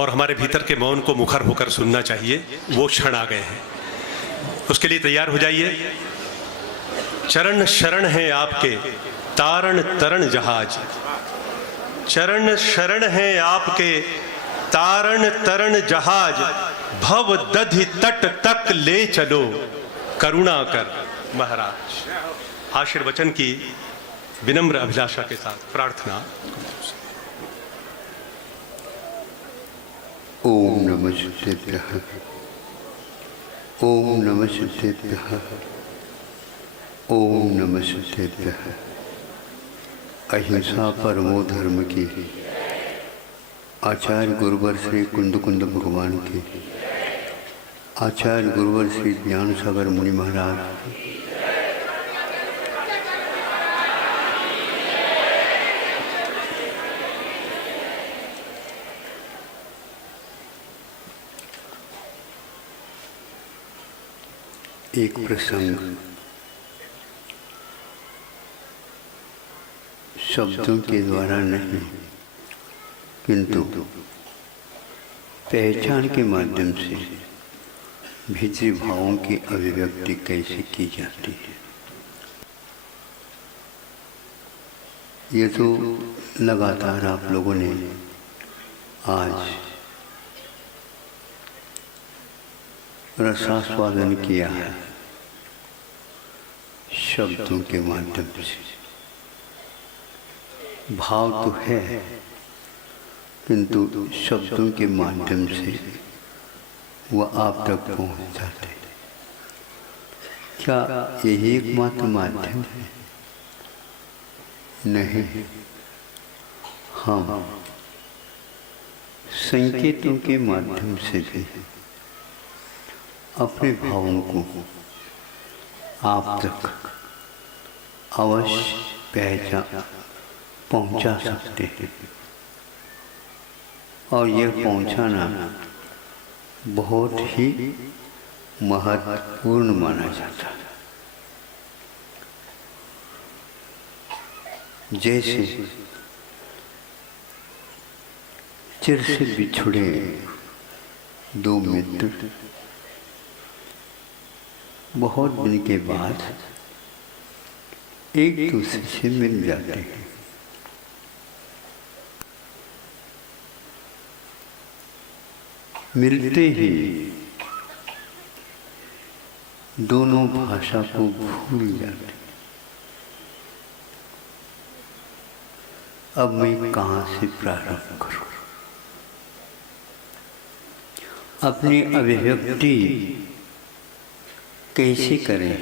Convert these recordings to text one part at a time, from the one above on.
और हमारे भीतर के मौन को मुखर होकर सुनना चाहिए, वो क्षण आ गए हैं। उसके लिए तैयार हो जाइए। चरण शरण है आपके तारण तरण जहाज, चरण शरण है आपके तारण तरण जहाज, भव दधि तट तक ले चलो करुणा कर महाराज। आशीर्वचन की विनम्र अभिलाषा के साथ प्रार्थना। ओम नमः शिवाय, ओम नमः शिवाय, ओम नमः शिवाय। अहिंसा परमो धर्म की, आचार्य गुरुवर श्री कुंद कुंद भगवान की, आचार्य गुरुवर श्री ज्ञान सागर मुनि महाराज, एक प्रसंग शब्दों के द्वारा नहीं किंतु पहचान के माध्यम से भीतरी भावों की अभिव्यक्ति कैसे की जाती है, ये तो लगातार आप लोगों ने आज रसास्वादन किया है शब्दों के माध्यम से। भाव तो है किंतु शब्दों के माध्यम से वह आप तक पहुंच जाते हैं। क्या यही एकमात्र माध्यम है? नहीं, हम संकेतों के माध्यम से भी अपने भावों को आप तक अवश्य पहुंचा सकते हैं। और यह पहुंचाना बहुत ही महत्वपूर्ण माना जाता है। जैसे चिर से बिछुड़े दो मित्र बहुत दिन के बाद एक दूसरे से मिल जाते हैं। मिलते ही दोनों भाषा को भूल जाते। अब मैं कहाँ से प्रारंभ करूं? अपनी अभिव्यक्ति कैसे करें?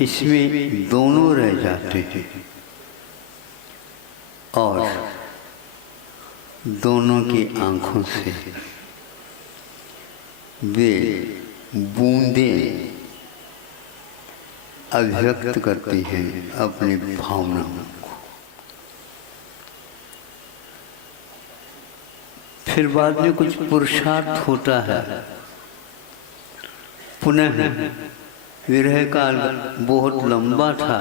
इसमें दोनों रह जाते हैं और दोनों की आंखों से वे बूंदें अभिव्यक्त करती हैं अपनी भावनाओं को। फिर बाद में कुछ पुरुषार्थ होता है, पुनः विरह काल बहुत लंबा था,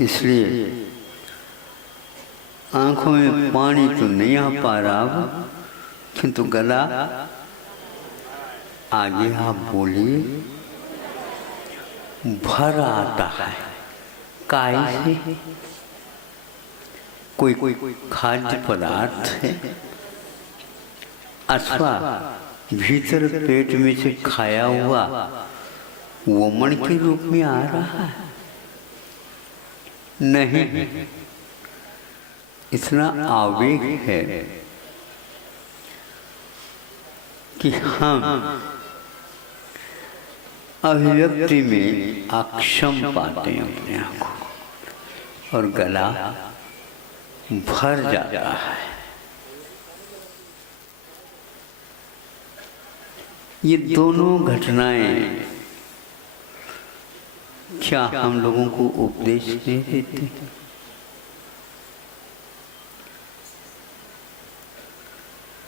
इसलिए आंखों में पानी तो नहीं आ पा रहा, किंतु गला आगे आप बोलिए भर आता है। काय से? कोई खाद्य पदार्थ है अथवा भीतर पेट में से खाया हुआ वमन के रूप में आ रहा है? नहीं, इतना आवेग है कि हम अभिव्यक्ति में अक्षम पाते हैं अपने आप को और गला भर जाता है। ये दोनों घटनाएं क्या हम लोगों को उपदेश नहीं देती?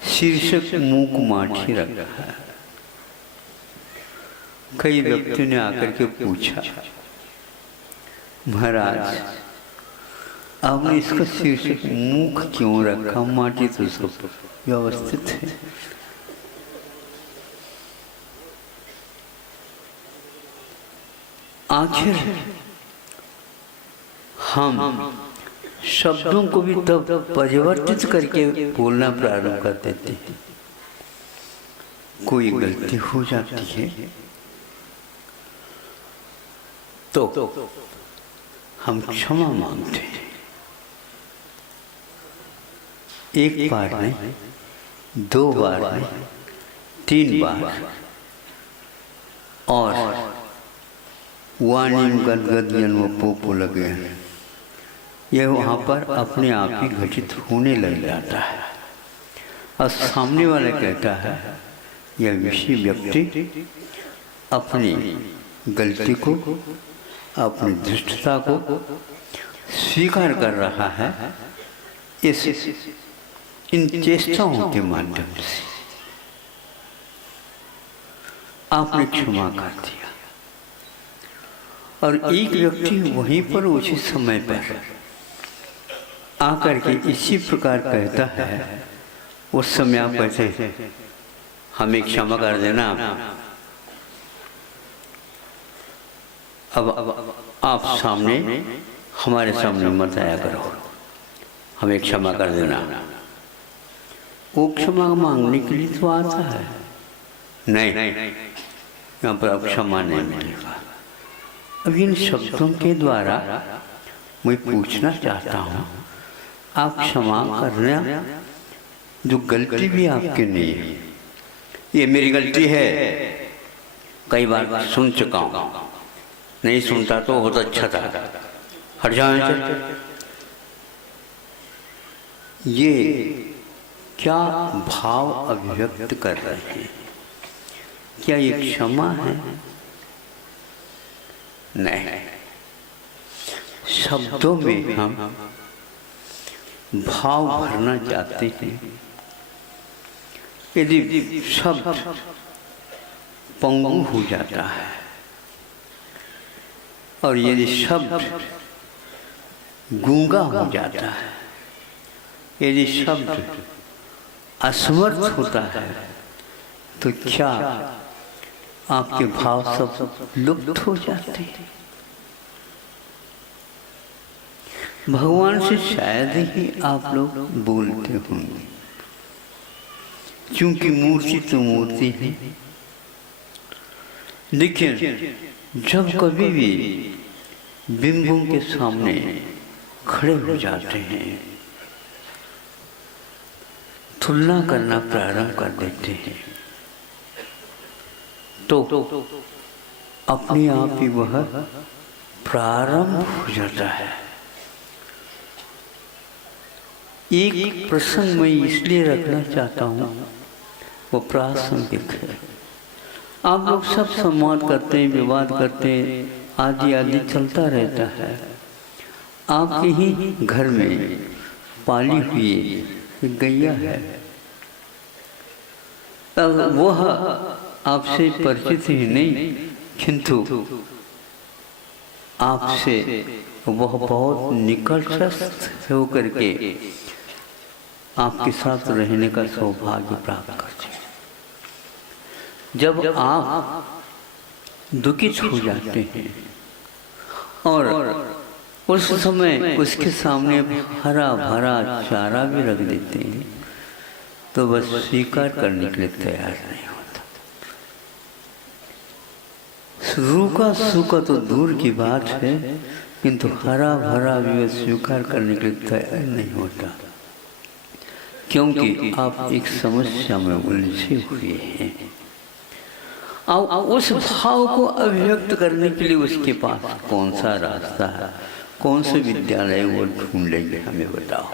शीर्षक मूक माठी रखा है। कई व्यक्तियों ने आकर के पूछा, महाराज आपने इसका शीर्षक मूक क्यों रखा? माटी तो सब व्यवस्थित है। आखिर हम शब्दों को भी तब परिवर्तित करके बोलना प्रारंभ कर देते हैं। कोई गलती हो जाती है तो हम क्षमा मांगते हैं। एक बार नहीं, 2 बार नहीं, 3 बार। और वाणी गदगद जन्म पोपो लगे, यह वहाँ पर अपने आप ही घटित होने लग जाता है। और सामने वाला कहता है यह विषय व्यक्ति अपनी गलती को, अपनी दुष्टता को स्वीकार कर रहा है इस इन चेष्टाओं के माध्यम से। आपने क्षमा कर दिया और एक व्यक्ति वहीं पर उसी समय पर आकर के इसी प्रकार कहता है, उस समय आप कहते हमें क्षमा कर देना। अब आप सामने हमारे सामने मत आया करो, हमें क्षमा कर देना। वो क्षमा मांगने के लिए तो आता है, नहीं यहाँ पर अब क्षमा नहीं मिलेगा। अब इन शब्दों के द्वारा मैं पूछना चाहता हूँ, आप क्षमा करना जो गलती भी आपके नहीं है, ये मेरी गलती है, कई बार सुन चुका हूँ, नहीं सुनता तो बहुत अच्छा था, हट जाए। ये क्या भाव अभिव्यक्त कर रहे हैं? क्या ये क्षमा है? नहीं, शब्दों में हम भाव भरना चाहते हैं। यदि शब्द पंगु हो जाता है और यदि शब्द गूंगा हो जाता है, यदि शब्द असमर्थ होता है, तो क्या आपके भाव सब लुप्त हो जाते हैं? भगवान से शायद ही आप लोग बोलते होंगे, क्योंकि मूर्ति तो मूर्ति है। लेकिन जब कभी भी बिंबों के सामने खड़े हो जाते हैं, तुलना करना प्रारंभ कर देते हैं, तो अपने आप ही वह प्रारंभ हो जाता है। एक प्रसंग मैं इसलिए रखना चाहता हूँ, वो प्रासंगिक है। आप लोग सब संवाद करते हैं, विवाद करते हैं, आदि आदि चलता रहता है। आपके ही घर में पाली हुई गैया है, वह आपसे परिचित ही नहीं, किंतु आपसे वह बहुत निकटस्थ होकर के आपके साथ रहने का सौभाग्य प्राप्त करते हैं। जब आप दुखित हो जाते हैं और उस समय उसके सामने हरा भरा चारा भी रख देते हैं, तो बस स्वीकार करने के लिए तैयार नहीं होता। रूखा सूखा तो दूर की बात है, किंतु हरा भरा भी वह स्वीकार करने के लिए तैयार नहीं होता, क्योंकि आप एक समस्या में उलझे हुए हैं। उस भाव को अभिव्यक्त करने के लिए उसके पास कौन सा रास्ता है, कौन से विद्यालय वो ढूंढ लेंगे, हमें बताओ।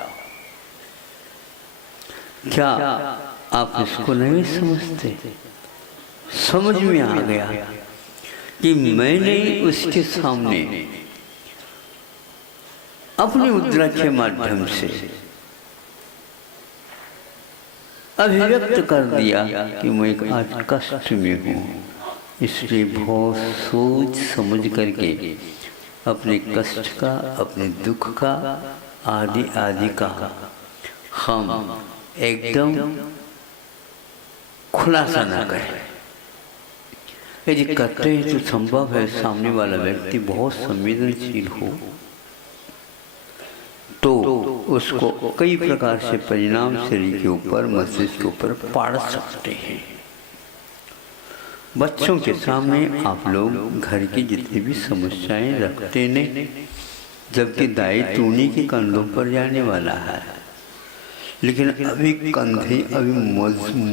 क्या आप इसको नहीं समझते? समझ में आ गया कि मैंने उसके सामने अपनी मुद्रा के माध्यम से अभिव्यक्त कर दिया कि मैं आज कष्ट में हूँ, इसलिए बहुत सोच समझ करके अपने कष्ट का, अपने दुख का, आदि आदि का हम एकदम खुलासा ना करें। यदि करते हैं तो संभव है सामने वाला व्यक्ति बहुत संवेदनशील हो तो उसको कई प्रकार से परिणाम शरीर के ऊपर, मस्तिष्क के ऊपर पड़ सकते हैं। बच्चों के सामने आप लोग घर की जितनी भी समस्याएं रखते नहीं, जबकि दायित्व उन्हीं के कंधों पर जाने वाला है। लेकिन अभी कंधे अभी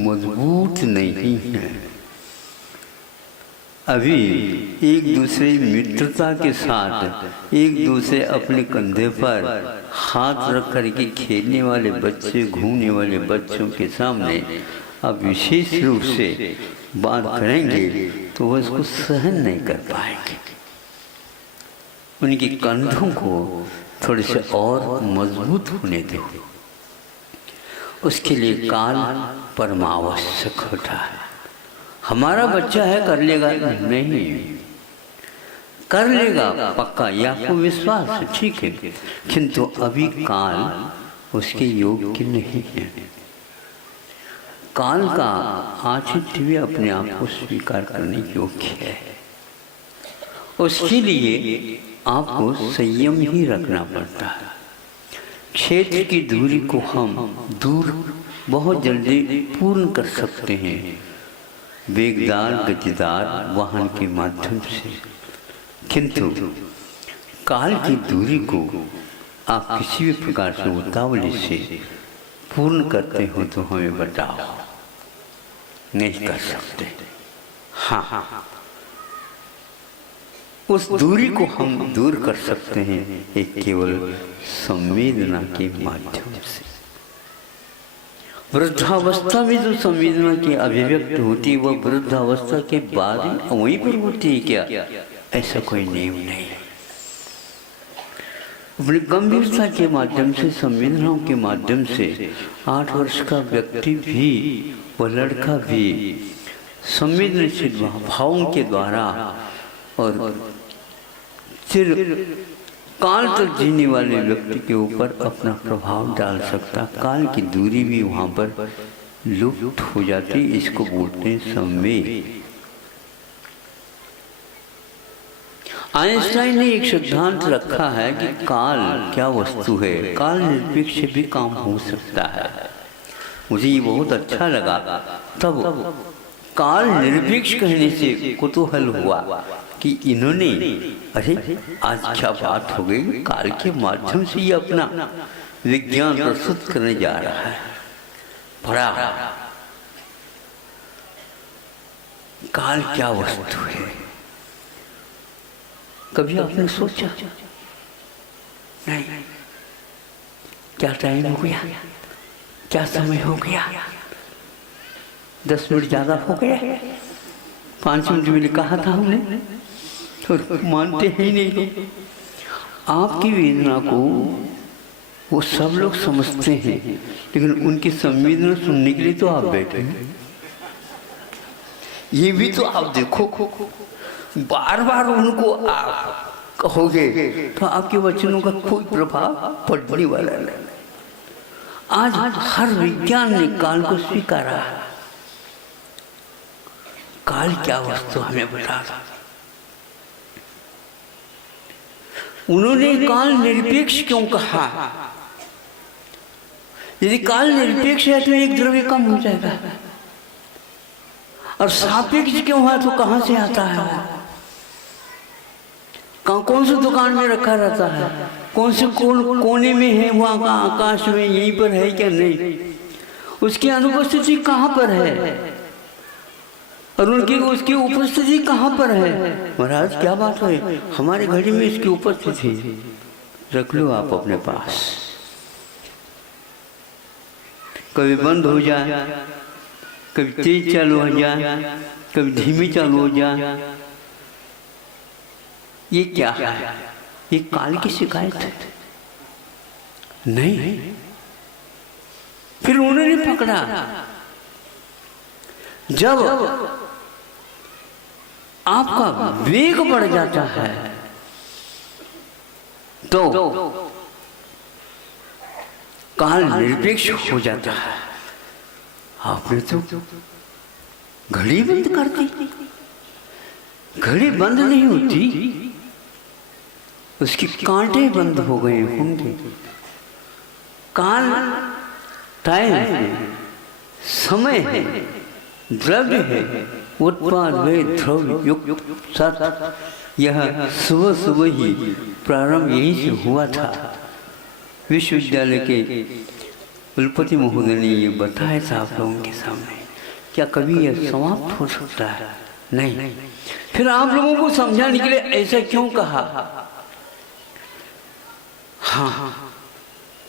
मजबूत नहीं हैं। अभी एक दूसरे मित्रता के साथ एक दूसरे अपने कंधे पर हाथ रख करके खेलने वाले बच्चे, घूमने वाले बच्चों के सामने अब विशेष रूप से बात करेंगे तो वह उसको सहन नहीं कर पाएंगे। उनके कंधों को थोड़े से और मजबूत होने दो। उसके लिए काल परमावश्यक होता है। हमारा बच्चा है कर लेगा, नहीं कर लेगा पक्का, ये आपको विश्वास है, ठीक है, किंतु अभी काल उसके योग्य नहीं है। काल का आचित्य भी अपने आप को स्वीकार करने योग्य है। उसके लिए आपको संयम ही रखना पड़ता है। क्षेत्र की दूरी को हम दूर बहुत जल्दी पूर्ण कर सकते हैं वेगदार गतिदार वाहन के माध्यम से, किंतु काल की दूरी को आप किसी भी प्रकार से उतावली से पूर्ण करते हो तो हमें बताओ, नहीं कर सकते। हाँ, उस दूरी को हम दूर कर सकते हैं एक केवल संवेदना के माध्यम से। वृद्धावस्था में जो संवेदना की अभिव्यक्त होती है वह वृद्धावस्था के बाद वहीं पर होती है क्या? ऐसा कोई नियम नहीं है। अपनी गंभीरता के माध्यम से, संवेदनाओं के माध्यम से 8 वर्ष का व्यक्ति भी, वह लड़का भी संवेदनशील भावों के द्वारा और चिर काल तक जीने वाले व्यक्ति के ऊपर अपना प्रभाव डाल सकता। काल की दूरी भी वहाँ पर लुप्त हो जाती। इसको बोलते हैं संवेग। आइंस्टाइन ने एक सिद्धांत रखा है कि काल क्या वस्तु है, काल निरपेक्ष भी काम हो सकता है। मुझे ये बहुत अच्छा लगा। तब काल निरपेक्ष कहने से कुतूहल हुआ कि इन्होंने, अरे आज क्या बात हो गई, काल के माध्यम से ये अपना विज्ञान प्रस्तुत करने जा रहा है। पढ़ा काल क्या वस्तु है, कभी आपने सोचा? नहीं। क्या टाइम हो गया, क्या समय हो गया, 10 मिनट ज्यादा हो गया, 5 मिनट में कहा था हमने, तो मानते ही नहीं। आपकी वेदना को वो सब लोग समझते हैं, लेकिन उनकी संवेदना सुनने के लिए तो आप बैठे हैं। ये भी तो आप देखो, बार बार उनको आप कहोगे तो आपके वचनों का कोई प्रभाव पड़ने वाला नहीं। आज हर विज्ञान ने काल को स्वीकारा। काल क्या वस्तु हमें बता। उन्होंने काल निरपेक्ष क्यों कहा? यदि काल निरपेक्ष है तो एक द्रव्य कम हो जाएगा, और सापेक्ष क्यों है तो कहां से आता है? कौन सी दुकान में रखा रहता है, कौन से कोने में है, वहां का आकाश में यहीं पर है क्या? नहीं, उसकी अनुपस्थिति कहां पर है और उनकी उसकी उपस्थिति कहां पर है? महाराज क्या बात है, हमारे घड़ी में इसकी उपस्थिति रख लो आप अपने पास। कभी बंद हो जाए, कभी तेज चालू हो जाए, कभी धीमी चालू हो जाए। ये क्या है? ये काल की शिकायत है? नहीं। फिर उन्होंने पकड़ा, जब आपका वेग बढ़ जाता है तो काल निरपेक्ष हो जाता है। आपने तो घड़ी बंद कर दी। घड़ी बंद नहीं होती, उसके कांटे बंद हो गए होंगे। काल टाइम है, समय है, द्रव्य है, उत्पाद वे द्रव्य युक्त सत। यह सुबह सुबह ही प्रारंभ यहीं से हुआ था। विश्वविद्यालय के कुलपति महोदय ने ये बताया था आप लोगों के सामने। क्या कभी यह समाप्त हो सकता है? नहीं। फिर आप लोगों को समझाने के लिए ऐसा क्यों कहा? हाँ,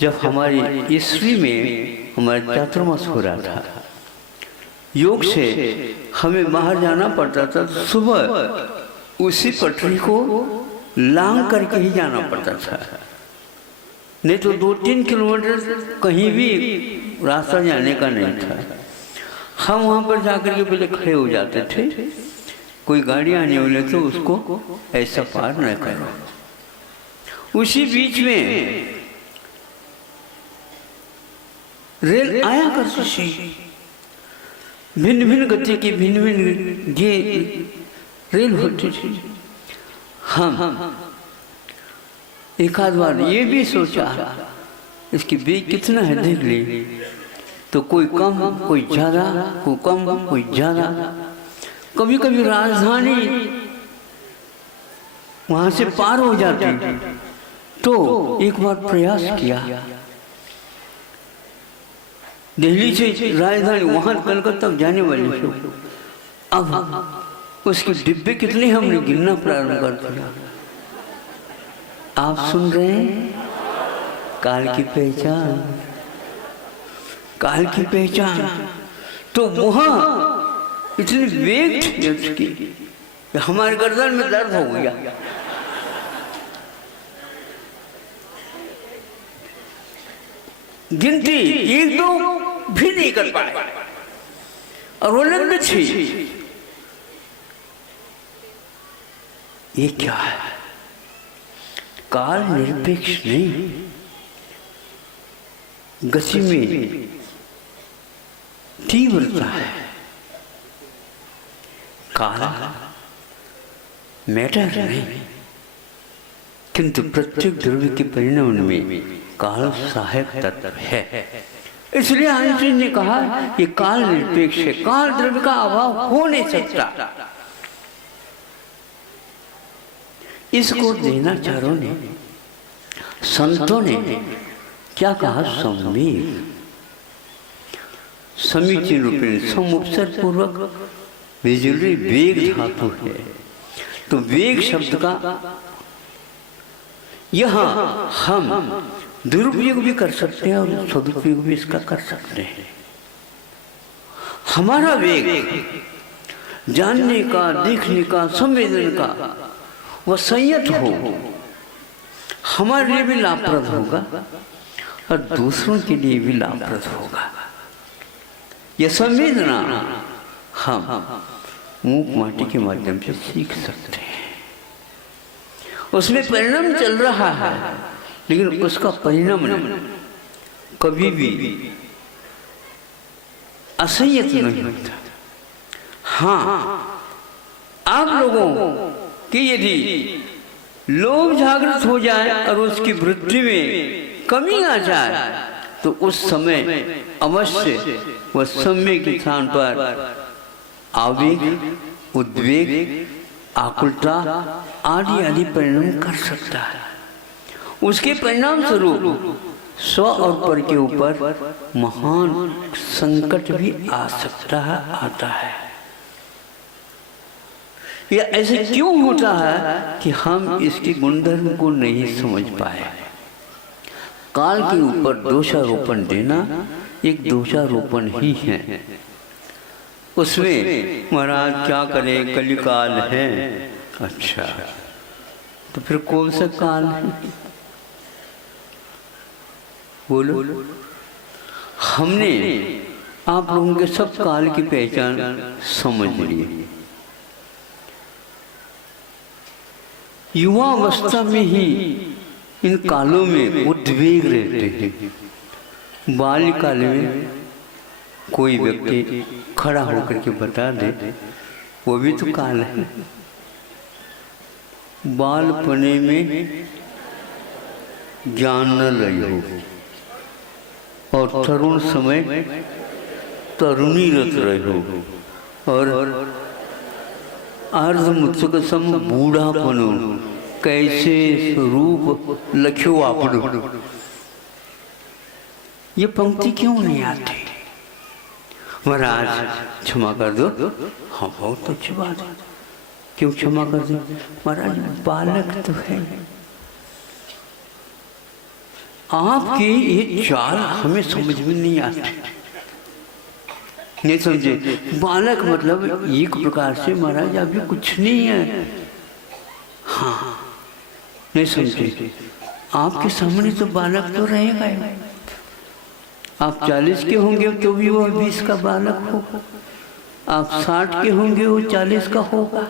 जब हमारी ईस्वी में हमारा चातुर्मास हो रहा था, योग से हमें बाहर जाना पड़ता था। सुबह उसी पटरी को लांग करके ही जाना पड़ता था, नहीं तो 2-3 किलोमीटर कहीं भी रास्ता जाने का नहीं था। हम वहाँ पर जाकर के पहले खड़े हो जाते थे, कोई गाड़ी आने वाले तो उसको ऐसा पार न करो। उसी बीच में रेल आया करती थी, भिन्न भिन्न गति की भिन्न भिन्न ये रेल होती थी। हम एक आध बार ये भी सोचा इसकी वेग कितना है देख ले, तो कोई कम कोई ज़्यादा, कोई कम कोई ज़्यादा। कभी कभी राजधानी वहाँ से पार हो जाती, तो एक बार प्रयास किया, दिल्ली से राजधानी वहाँ कलकत्ता तक जाने वाली थी। अब उसके डिब्बे कितने हमने गिनना प्रारंभ कर दिया। आप सुन रहे हैं? काल की पहचान, काल की पहचान। तो वहाँ इतनी वेग थी उसकी, हमारे गर्दन में दर्द हो गया। गिनती 1-2 भी नहीं कर पाए और वो लंबी थी। ये क्या है? काल निरपेक्ष नहीं, गति में तीव्रता है। काल मैटर नहीं, किंतु प्रत्येक द्रव्य के परिणाम में काल सहायक तत्व है। इसलिए आइंस्टीन ने कहा कि काल निरपेक्ष है, काल द्रव्य का अभाव हो नहीं सकता। इसको देनाचार्यों ने, संतों ने क्या कहा? संवेग, समीचीन रूप में समुपसर्ग पूर्वक विजुली वेग धातु है। तो वेग शब्द का यहाँ हम दुरुपयोग भी कर सकते हैं और सदुपयोग भी इसका कर सकते हैं। हमारा वेग जानने का, देखने का, संवेदन का वह संयत हो, हमारे लिए भी लाभप्रद होगा और दूसरों के लिए भी लाभप्रद होगा। यह संवेदना हम मूक माटी के माध्यम से सीख सकते हैं। उसमें परिणाम चल रहा है, लेकिन उसका परिणाम कभी भी असंयत नहीं होता। हाँ, आप लोगों कि यदि लोभ जागृत हो जाए और उसकी वृद्धि में कमी आ जाए, तो उस समय अवश्य वह सम्य के स्थान पर आवेग, उद्वेग, आकुलता आदि आदि परिणाम कर सकता है। उसके परिणाम स्वरूप स्व और पर के ऊपर महान संकट भी आ सकता है, आता है। या ऐसे क्यों होता है कि हम इसके गुणधर्म को नहीं समझ पाए? काल के ऊपर दोषारोपण देना एक दोषारोपण ही है। उसमें महाराज क्या करें, कलिकाल है। अच्छा, तो फिर कौन सा काल है? बोलो। हमने आप लोगों के सब काल की पहचान समझ ली। युवा अवस्था में ही इन कालों में उद्वेग रहते हैं, बाल्यकाल में कोई व्यक्ति खड़ा होकर के बता दे, वो भी तो काल है। बालपने में ज्ञान न लयो और तरुण समय तरुणी रत रहो और अर्ध मुत्सुक सम बूढ़ापनो कैसे स्वरूप लख्यो आपनो। ये पंक्ति क्यों नहीं आती? महाराज क्षमा कर दो। हाँ बहुत अच्छी बात है, क्यों क्षमा कर दो? महाराज बालक तो है। आपकी ये चाल हमें समझ में नहीं आती, नहीं समझे? बालक मतलब एक प्रकार से महाराज अभी कुछ नहीं है। हाँ नहीं समझे? आपके सामने तो बालक तो रहेगा ही। आप 40 के होंगे तो भी वो 20 का बालक होगा, आप 60 के होंगे वो 40 का होगा,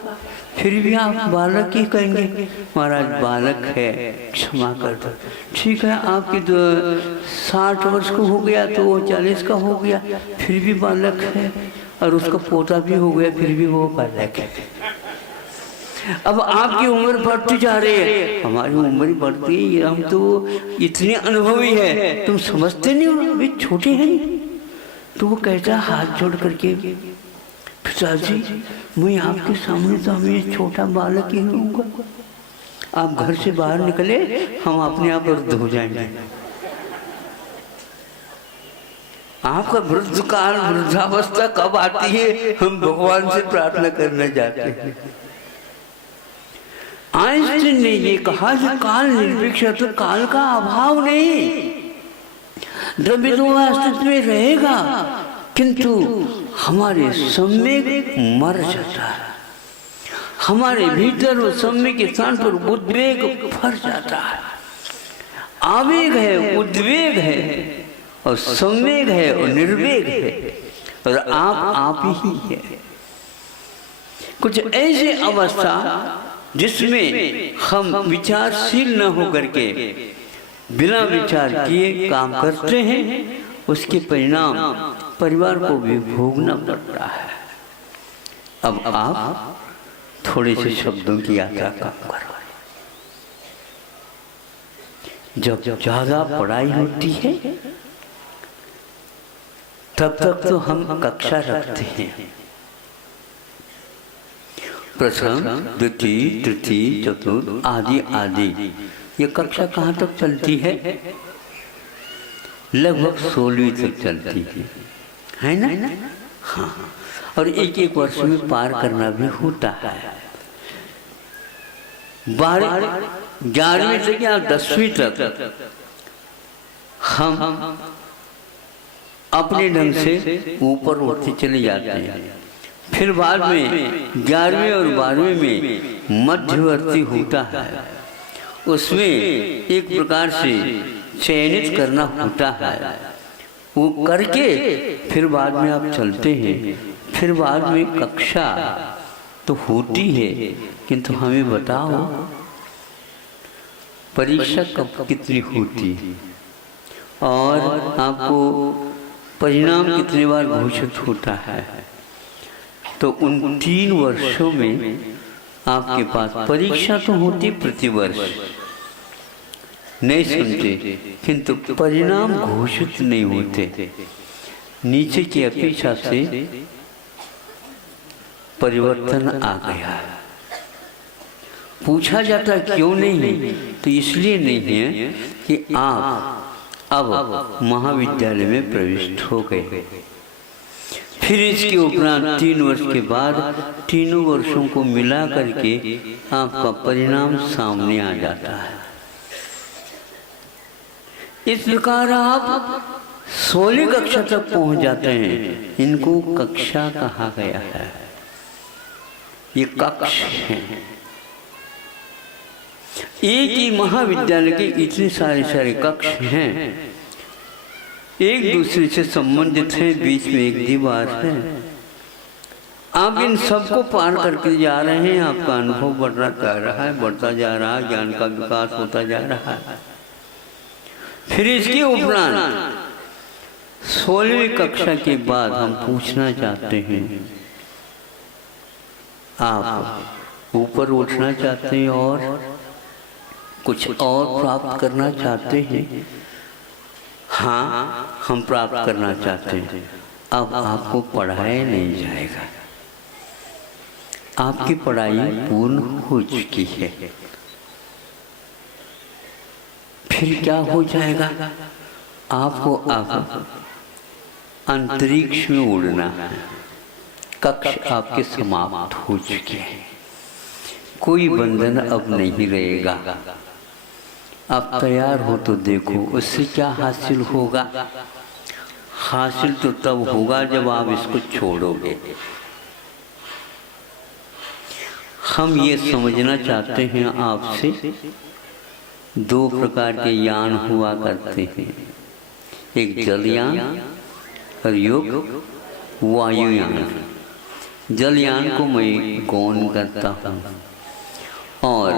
फिर भी आप बालक ही कहेंगे। महाराज बालक है, क्षमा कर दो। ठीक है, आपके 60 वर्ष को हो गया तो वो 40 का हो गया, फिर भी बालक है, और उसका पोता भी हो गया, फिर भी वो बालक है। अब आपकी उम्र बढ़ती जा रही है, हमारी उम्र बढ़ती है, हम तो इतने अनुभवी है, तुम समझते नहीं हो, वे छोटे हैं। तो वो कहता हाथ जोड़ करके, पिताजी मैं आपके सामने तो हमें छोटा बालक ही रहूंगा, आप घर से बाहर निकले, हम अपने आप वृद्ध हो जाएंगे। आपका वृद्ध काल, वृद्धावस्था कब आती है, हम भगवान से प्रार्थना करने जाते हैं। आइंस्टीन ने ये कहा कि काल निरपेक्ष है, तो काल का अभाव नहीं, द्रव्य तो अस्तित्व में रहेगा, किंतु हमारे सम्यक मर जाता है। हमारे भीतर वो सम्यक के स्थान पर उद्वेग भर जाता है। आवेग है, उद्वेग है, और सम्वेग है और निर्वेग है, और आप ही है। कुछ ऐसी अवस्था जिसमें हम विचारशील न होकर के बिना विचार किए काम करते हैं, उसके परिणाम परिवार को भी भोगना पड़ता है। अब आप थोड़े से शब्दों की यात्रा कम करो। जब ज्यादा पढ़ाई होती है तब तक तो हम कक्षा रखते हैं, प्रथम द्वितीय तृतीय चतुर्थ आदि आदि। ये कक्षा कहाँ तक चलती है? लगभग 16वीं तक चलती है ना? हाँ, और एक एक वर्ष में पार करना भी होता है। 11वीं से या 10वीं तक हम अपने ढंग से ऊपर उठते चले जाते हैं। फिर बाद में 11वीं और 12वीं में मध्यवर्ती होता है, उसमें एक प्रकार से चयनित करना होता है, वो करके फिर बाद में आप चलते हैं। फिर बाद में कक्षा तो होती है, किंतु हमें बताओ परीक्षा कब कितनी होती है और आपको परिणाम कितनी बार घोषित होता है। तो उन 3 वर्षों में आपके पास परीक्षा तो होती प्रतिवर्ष, नहीं सुनते, किंतु परिणाम घोषित नहीं होते। नीचे की अपेक्षा से परिवर्तन आ गया। पूछा जाता क्यों नहीं, तो इसलिए नहीं है कि आप अब महाविद्यालय में प्रविष्ट हो गए। फिर इसके उपरांत 3 वर्ष के बाद तीनों वर्षों को मिला करके आपका परिणाम सामने आ जाता है। इस प्रकार आप 16वीं कक्षा तक पहुंच जाते हैं। इनको कक्षा कहा गया है, ये कक्ष है। एक ही महाविद्यालय के इतने सारे कक्ष हैं, एक दूसरे से संबंधित हैं, बीच में एक दीवार है। आप इन सबको पार करके जा रहे हैं, आपका अनुभव बढ़ता जा रहा है, ज्ञान का विकास होता जा रहा है। फिर इसके उपरांत 16वीं कक्षा के बाद हम पूछना चाहते हैं, आप ऊपर उठना चाहते हैं और कुछ और प्राप्त करना चाहते हैं? हाँ, हम प्राप्त करना चाहते हैं। अब आपको पढ़ाया नहीं जाएगा, आपकी पढ़ाई पूर्ण हो चुकी है। फिर क्या हो जाएगा? आपको अब अंतरिक्ष में उड़ना है। कक्ष आपके समाप्त हो चुके हैं, कोई बंधन अब नहीं रहेगा। अब तैयार हो तो देखो, उससे क्या हासिल होगा? हासिल तो तब होगा जब आप इसको छोड़ोगे। हम ये समझना चाहते हैं आपसे, 2 प्रकार के यान हुआ करते हैं, एक जलयान और एक वायुयान। जलयान को मैं गौण करता हूँ और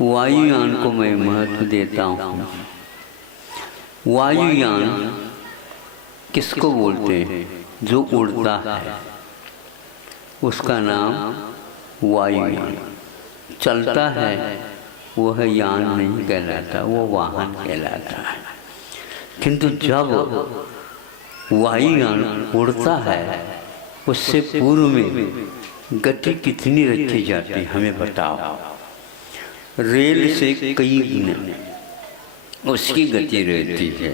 वायुयान को मैं महत्व देता हूँ। वायुयान किसको बोलते हैं? जो उड़ता है उसका नाम वायुयान। चलता है वह यान नहीं कहलाता, वो वाहन कहलाता है। किंतु जब वायुयान उड़ता है, उससे पूर्व में गति कितनी रखी जाती है हमें बताओ। रेल से कई गुना उसकी गति रहती है,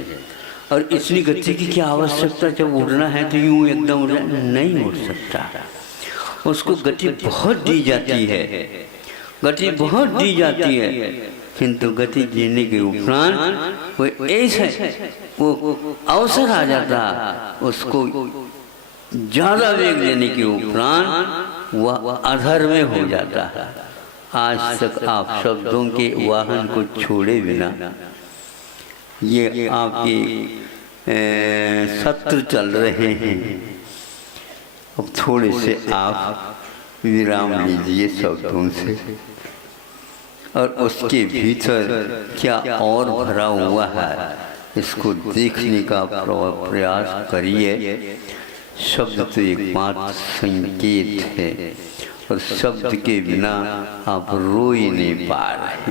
और इतनी गति की क्या आवश्यकता? जब उड़ना है तो यूं एकदम नहीं उड़ सकता, उसको गति बहुत दी जाती है, गति बहुत दी जाती है। किंतु गति देने के उपरांत वो ऐसे वो अवसर आ जाता, उसको ज्यादा वेग देने के उपरांत वह अधर में हो जाता है। आज तक आप शब्दों के वाहन को छोड़े बिना ये आपके सत्र चल रहे हैं। अब थोड़े से आप विराम लीजिए शब्दों से, और उसके भीतर क्या और भरा हुआ है इसको देखने का प्रयास करिए। शब्द तो एकमात्र संकेत है, और शब्द के बिना आप रो ही नहीं पा रहे।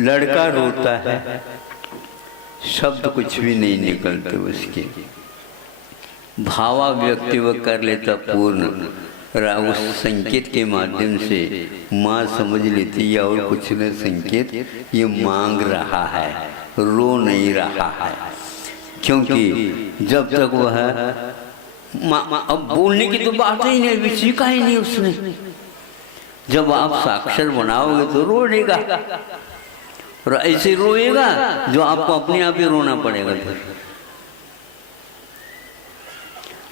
लड़का रोता है, शब्द कुछ भी नहीं निकलते उसके, भावाभिव्यक्ति वह कर लेता पूर्ण, उस संकेत के माध्यम से माँ समझ लेती है और कुछ न संकेत ये मांग रहा है, रो नहीं रहा है। क्योंकि जब तक वह अब बोलने की तो बात ही नहीं, सीखा ही नहीं उसने। जब आप साक्षर बनाओगे तो रोएगा, और ऐसे रोएगा जो आपको अपने आप ही रोना पड़ेगा।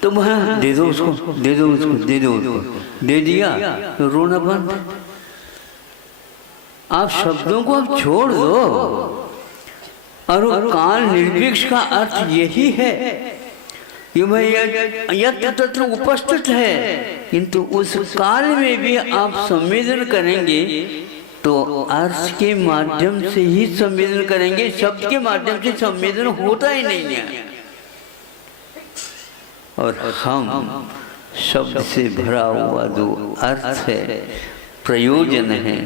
तो वह दे दो उसको, दे दो उसको, दे दो उसको, दे दिया तो रोना बंद। आप शब्दों को अब छोड़ दो, और काल निर्विक्ष का अर्थ यही है कि भाई यत्र तत्र उपस्थित है, किंतु उस काल में भी आप संवेदन करेंगे तो अर्थ के माध्यम से ही संवेदन करेंगे, शब्द के माध्यम से संवेदन होता ही नहीं है। और हम शब्द से भरा हुआ जो अर्थ है, प्रयोजन है,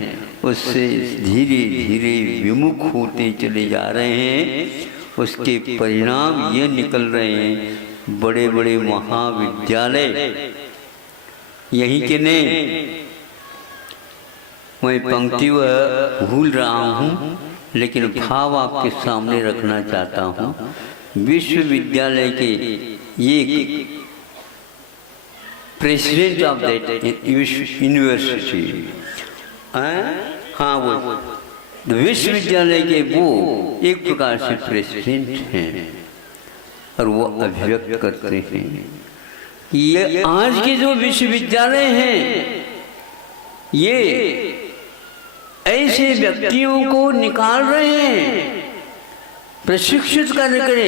उससे धीरे धीरे विमुख होते चले जा रहे हैं। उसके परिणाम ये निकल रहे हैं, बड़े बड़े महाविद्यालय यहीं के नहीं, मैं पंक्ति भूल रहा हूँ लेकिन भाव आपके सामने रखना चाहता हूँ। विश्वविद्यालय के ये प्रेसिडेंट ऑफ दैट यूनिवर्सिटी, हाँ वो विश्वविद्यालय के वो एक प्रकार से प्रेसिडेंट हैं, और वो अभिव्यक्त करते हैं ये आज के जो विश्वविद्यालय हैं ये ऐसे व्यक्तियों को निकाल रहे हैं, प्रशिक्षित करके,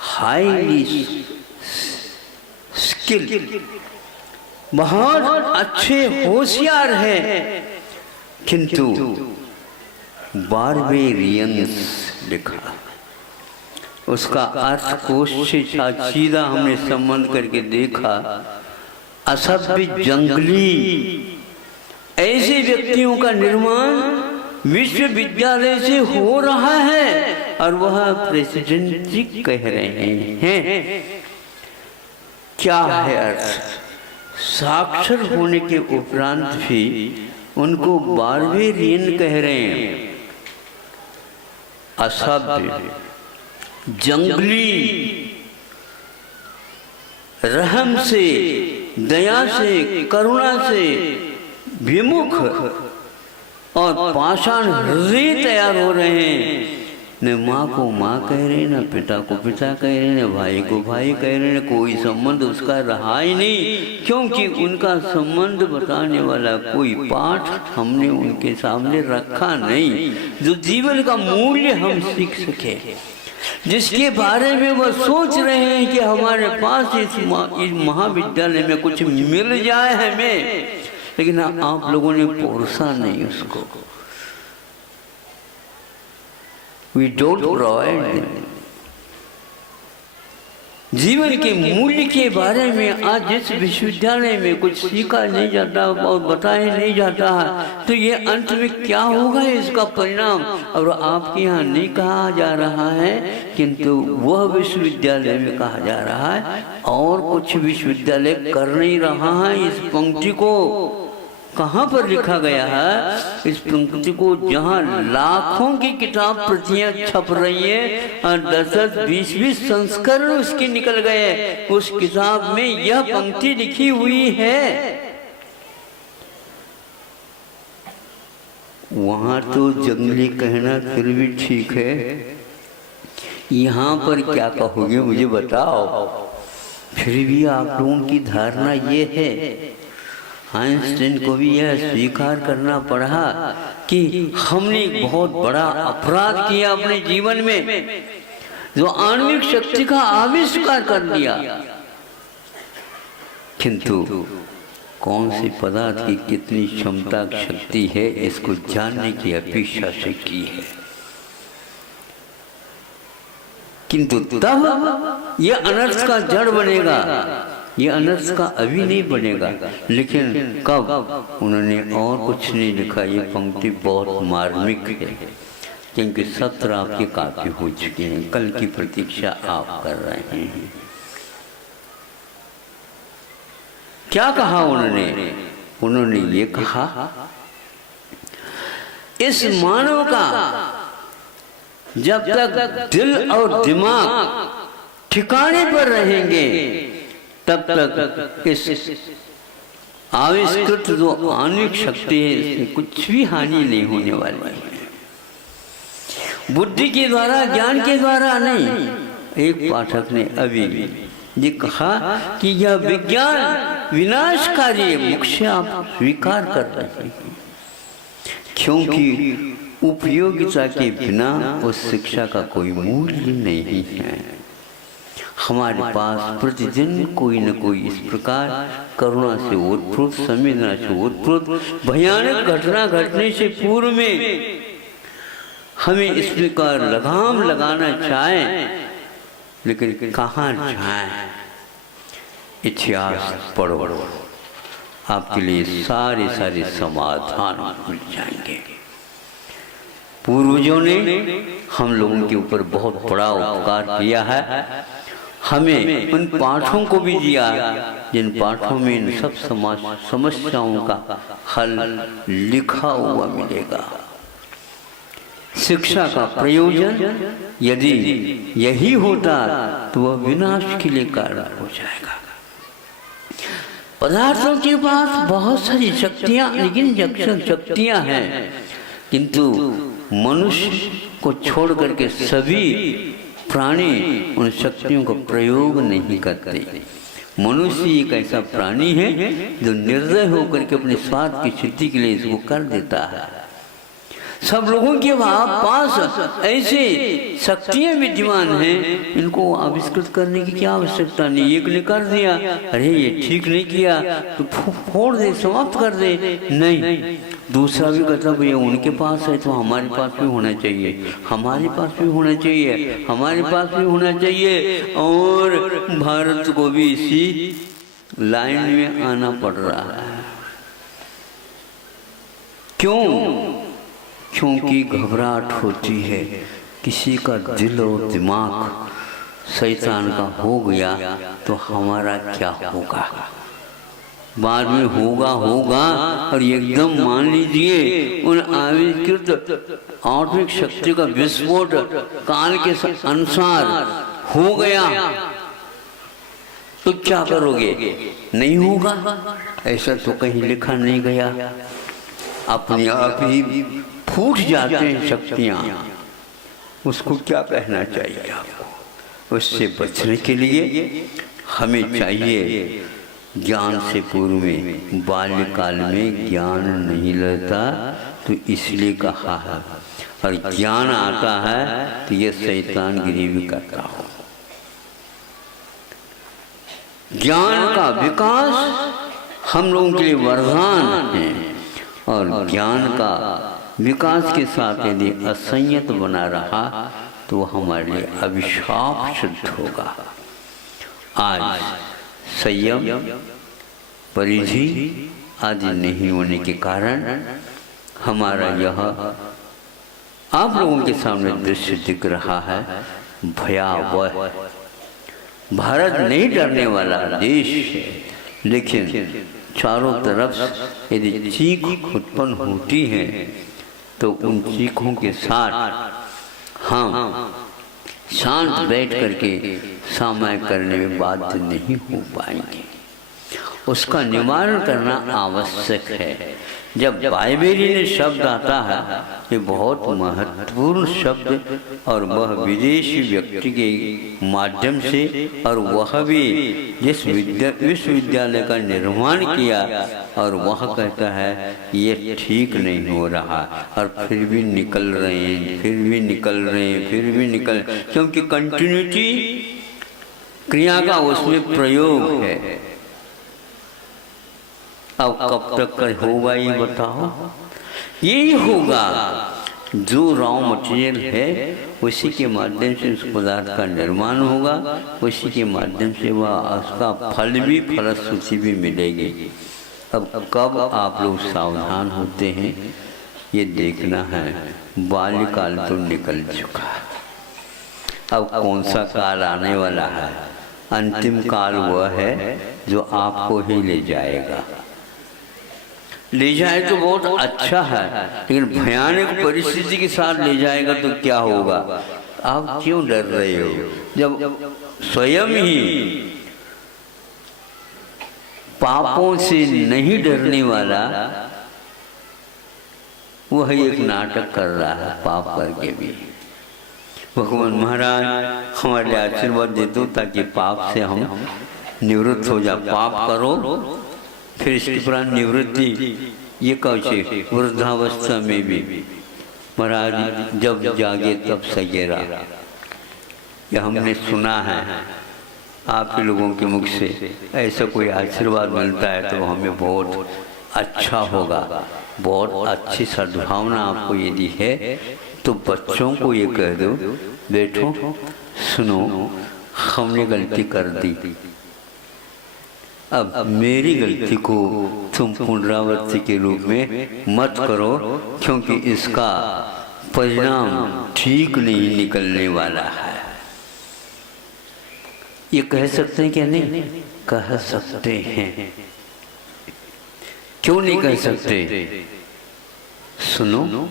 हाईली स्किल, बहुत अच्छे होशियार हैं, किंतु बारबेरियंस लिखा। उसका अर्थ कोश से सीधा हमने संबंध करके देखा। असभ्य जंगली ऐसे व्यक्तियों का निर्माण विश्वविद्यालय से हो रहा है और वह प्रेसिडेंट जी कह रहे हैं। क्या है अर्थ? साक्षर होने के उपरांत भी उनको बारबेरियन कह रहे हैं, असभ्य, जंगली, रहम से, दया से, करुणा से विमुख और पाषाण हृदय तैयार हो रहे हैं। न माँ को माँ कह रहे, न पिता को पिता कह रहे, न भाई को भाई कह रहे, न कोई संबंध उसका रहा ही नहीं, क्योंकि उनका संबंध बताने वाला कोई पाठ हमने उनके सामने रखा नहीं जो जीवन का मूल्य हम सीख सके, जिसके बारे में वह सोच रहे हैं कि हमारे पास इस महाविद्यालय में कुछ मिल जाए हमें, लेकिन आप लोगों ने परोसा नहीं उसको। We don't provide। जीवन के मूल्य के बारे में आज जिस विश्वविद्यालय में कुछ सीखा नहीं जाता और बताया नहीं जाता, तो ये अंत में क्या होगा इसका परिणाम। और आपके यहाँ नहीं कहा जा रहा है, किंतु वह विश्वविद्यालय में कहा जा रहा है और कुछ विश्वविद्यालय कर नहीं रहा है। इस पंक्ति को कहाँ पर लिखा गया है? इस पंक्ति को जहाँ लाखों की किताब प्रतियां छप रही है और 10-20 संस्करण उसके निकल गए, उस किताब में यह पंक्ति लिखी हुई है। वहां तो जंगली कहना फिर भी ठीक है, यहाँ पर क्या कहोगे मुझे बताओ। फिर भी आप लोगों की धारणा ये है, आइंस्टाइन को भी यह स्वीकार करना पड़ा कि हमने एक बहुत बड़ा अपराध किया अपने जीवन में, जो आणविक शक्ति का आविष्कार कर दिया, किंतु कौन से पदार्थ की कितनी क्षमता शक्ति है इसको जानने की अपेक्षा से की है। किंतु तब यह अनर्थ का जड़ बनेगा, ये अनर्थ का अभी नहीं बनेगा। लेकिन कब? उन्होंने और कुछ नहीं लिखा। ये पंक्ति बहुत मार्मिक है, क्योंकि सत्र आपके काफी हो चुके हैं, कल की प्रतीक्षा आप कर रहे हैं। क्या कहा उन्होंने? उन्होंने ये कहा, इस मानव का जब तक दिल और दिमाग ठिकाने पर रहेंगे तब तक इस आविष्कृत जो आणविक शक्ति है इससे कुछ भी हानि नहीं होने वाली है। बुद्धि के द्वारा, ज्ञान के द्वारा नहीं। एक पाठक ने अभी ये कहा कि यह विज्ञान विनाशकारी है, मुझसे आप स्वीकार कर रहे हैं, क्योंकि उपयोगिता के बिना उस शिक्षा का कोई मूल्य नहीं है। हमारे पास प्रतिदिन कोई न कोई इस प्रकार करुणा से ओतप्रोत, संवेदना से ओतप्रोत भयानक घटना घटने से पूर्व में हमें इस प्रकार लगाम लगाना चाहें, लेकिन कहाँ जाएं? इतिहास पढ़ो, आपके लिए सारे समाधान मिल जाएंगे। पूर्वजों ने हम लोगों के ऊपर बहुत बड़ा उपकार किया है, हमें उन पाठों को भी दिया जिन पाठों में इन सब समस्याओं का हल लिखा हुआ मिलेगा। शिक्षा का प्रयोजन यदि यही होता तो वह विनाश के लिए कारण हो जाएगा। पदार्थों के पास बहुत सारी शक्तियां, लेकिन शक्तियां हैं, किंतु मनुष्य को छोड़ करके सभी प्राणी उन शक्तियों का प्रयोग नहीं करते। मनुष्य एक ऐसा प्राणी है जो निर्दय होकर के अपने स्वार्थ की सिद्धि के लिए इसको कर देता है। सब लोगों के पास ऐसे शक्तियां विद्यमान हैं, इनको आविष्कृत करने की क्या आवश्यकता नहीं। एक ने कर दिया, अरे ये ठीक नहीं किया तो फोड़ दे, समाप्त कर दे, नहीं। दूसरा भी कहता भैया उनके पास है तो हमारे पास भी होना चाहिए, हमारे पास भी होना चाहिए, हमारे पास भी होना चाहिए। और भारत को भी इसी लाइन में आना पड़ रहा है। क्यों? क्योंकि घबराहट होती है, किसी का दिल और दिमाग शैतान का हो गया तो हमारा क्या होगा, बाद में होगा और एकदम मान लीजिए उन आविष्कृत आत्मिक शक्ति का विस्फोट काल के अनुसार हो गया तो क्या करोगे? नहीं होगा, ऐसा तो कहीं लिखा नहीं गया। अपने आप ही फूट जाते हैं शक्तियाँ, उसको क्या कहना चाहिए आपको? उससे बचने के लिए हमें चाहिए ज्ञान से पूर्व में, बाल्यकाल में ज्ञान नहीं रहता तो इसलिए कहा है, और ज्ञान आता है तो ये शैतानगिरी भी करता हो। ज्ञान का विकास हम लोगों के लिए वरदान है, और ज्ञान का विकास के साथ यदि असंयत बना रहा तो हमारे लिए अभिशाप सिद्ध होगा। आज संयम, परिधि आदि नहीं होने के कारण हमारा यह आप लोगों के सामने दृश्य दिख रहा है भयावह। भारत नहीं डरने वाला देश है, लेकिन चारों तरफ यदि चीख उत्पन्न होती है तो उन चीखों के साथ हम शांत बैठ करके सामना करने में बाध्य नहीं हो पाएंगे। उसका निवारण करना आवश्यक है। जब बाइबेली ने शब्द आता है, ये बहुत महत्वपूर्ण शब्द, और वह विदेशी व्यक्ति के माध्यम से, और वह भी जिस विश्वविद्यालय का निर्माण किया, और वह कहता है ये ठीक नहीं हो रहा, और फिर भी निकल रहे हैं, फिर भी निकल रहे हैं, फिर भी निकल, क्योंकि कंटिन्यूटी क्रिया का उसमें प्रयोग है। अब कब तक होगा ये बताओ? यही होगा जो रॉ मटेरियल है उसी के माध्यम से उस पदार्थ का निर्माण होगा, उसी के माध्यम से वह उसका फल भी, फलश्रुति भी मिलेगी। अब कब आप लोग सावधान होते हैं ये देखना है। बाल्यकाल तो निकल चुका है, अब कौन सा काल आने वाला है? अंतिम काल वह है जो आपको ही ले जाएगा। ले जाए तो बहुत अच्छा है, लेकिन भयानक परिस्थिति के साथ ले जाएगा तो क्या होगा? आप क्यों डर रहे हो जब स्वयं ही पापों से नहीं डरने वाला वह एक नाटक कर रहा है पाप करके भी। भगवान महाराज हमारे आशीर्वाद दे दो ताकि पाप से हम निवृत्त हो जाए। पाप करो फिर इसके प्राण निवृत्ति, ये कैसे? वृद्धावस्था में भी महाराज जब जागे तब सगेरा, यह हमने सुना है आप ही लोगों के मुख से। ऐसा कोई आशीर्वाद मिलता है तो हमें बहुत अच्छा होगा। बहुत अच्छी सद्भावना आपको यदि है तो बच्चों को ये कह दो, बैठो सुनो, हमने गलती कर दी, अब मेरी गलती को तुम पुनरावृत्ति के रूप में मत करो, क्योंकि इसका परिणाम ठीक नहीं निकलने वाला है। ये कह सकते हैं क्या? नहीं कह सकते हैं। क्यों नहीं कह सकते? सुनो,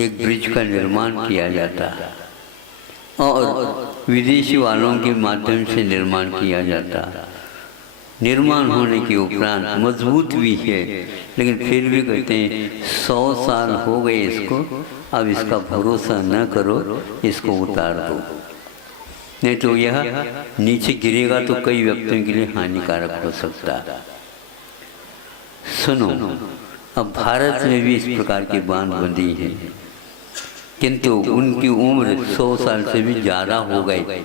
एक ब्रिज का निर्माण किया जाता है और विदेशी वालों के माध्यम से निर्माण किया जाता है। निर्माण होने के उपरांत मजबूत भी है, लेकिन फिर भी कहते हैं 100 साल हो गए इसको, अब इसका भरोसा न करो, इसको उतार दो, नहीं तो यह नीचे गिरेगा तो कई व्यक्तियों के लिए हानिकारक हो सकता है। सुनो, अब भारत में भी इस प्रकार की बांध बंधी है, किंतु उनकी उम्र 100 साल से भी ज़्यादा हो गई,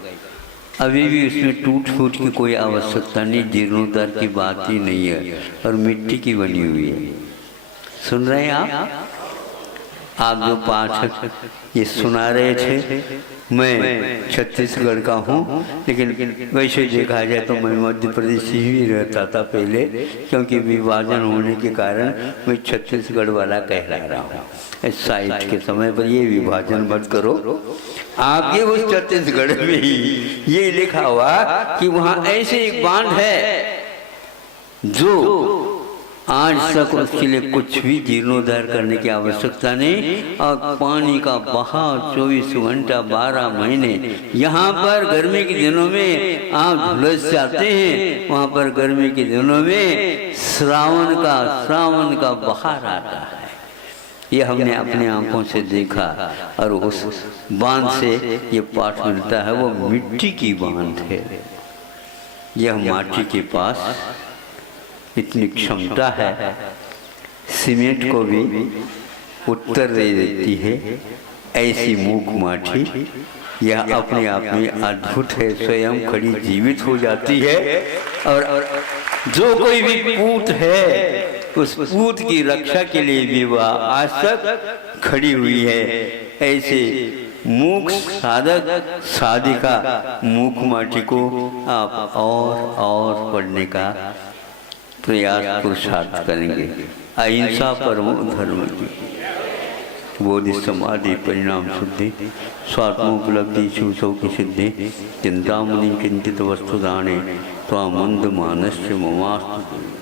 अभी भी उसमें टूट फूट की कोई आवश्यकता नहीं, जीर्णोद्धार की बात ही नहीं है और मिट्टी की बनी हुई है। सुन रहे हैं आप जो पाठक ये सुना रहे थे, मैं छत्तीसगढ़ का हूँ, लेकिन वैसे देखा जाए तो मैं मध्य प्रदेश ही रहता था पहले, क्योंकि विभाजन होने के कारण मैं छत्तीसगढ़ वाला कहला रहा हूँ। इस साइट के समय पर ये विभाजन मत करो, आपके उस छत्तीसगढ़ में ही ये लिखा हुआ कि वहाँ ऐसे एक बांध है जो आज तक उसके लिए कुछ भी जीर्णोद्धार करने की आवश्यकता नहीं, और पानी का बहाव 24 घंटा 12 महीने। यहाँ पर गर्मी के दिनों में आप झुलस जाते हैं, वहाँ पर गर्मी के दिनों में श्रावण का बहार आता है। ये हमने अपने आंखों से देखा, और उस बांध से ये पाठ मिलता है, वो मिट्टी की बांध है। यह माटी के पास इतनी क्षमता है, सीमेंट को भी उत्तर दे देती है। ऐसी मूक माटी यह अपने आप में अद्भुत है, स्वयं खड़ी जीवित हो जाती है, और जो कोई भी पूत है उस पूत की रक्षा के लिए भी वह आज तक खड़ी हुई है। ऐसे मूक साधक साधिका मूक माटी को आप और पढ़ने का प्रयास पुरुषार्थ करेंगे। अहिंसा परमो धर्म की बोधि समाधि परिणाम शुद्धि स्वात्मोपलब्धि शिवसौ की सिद्धि चिंतामणि किंचित वस्तुदाने त्वामंद मानस्य ममास्तु।